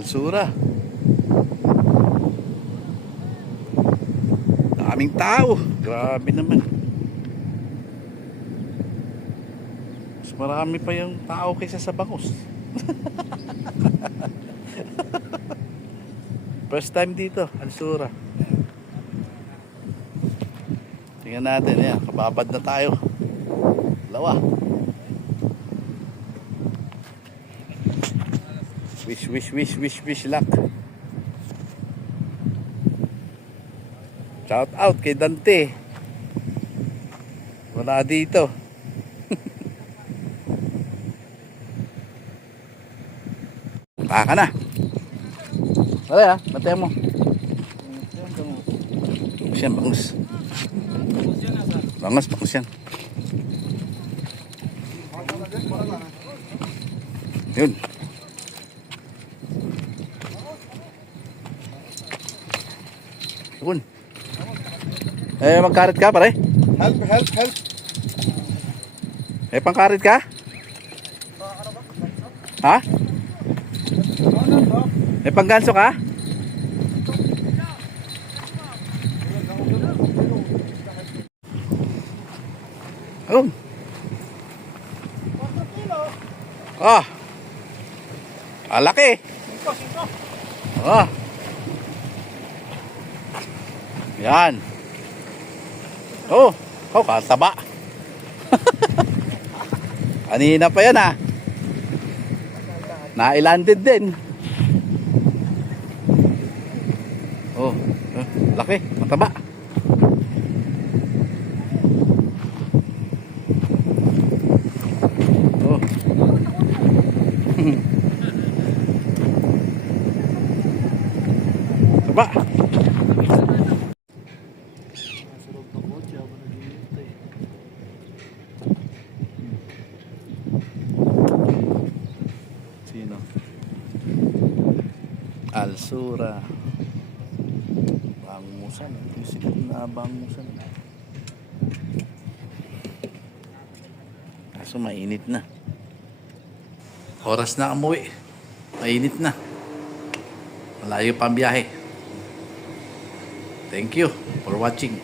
Alsura. Daming tao. Grabe naman. Mas marami pa yung tao kaysa sa bangus. First time dito, Alsura. Tingnan natin, yan, kababad na tayo. Lawa. Wish luck. Shout out kay Dante. Wala dito. Baka na. Wala ya, bantay mo. Bangus. Bangus yan. Yun. Yun. Magkarit ka pare? Help. Pangkarit ka? Ha? Pangganso ka? Oh. Ah. Alaki. Ah. Yan. Oh, kasaba. Kanina pa yan ah. Na-landed din. Oh, laki, mataba. Oh. Taba. Sino? Alsura. Bangusan. Yung sikat na bangusan. Kaso mainit na. Oras na umuwi. Mainit na. Malayo pa ang biyahe. Thank you for watching.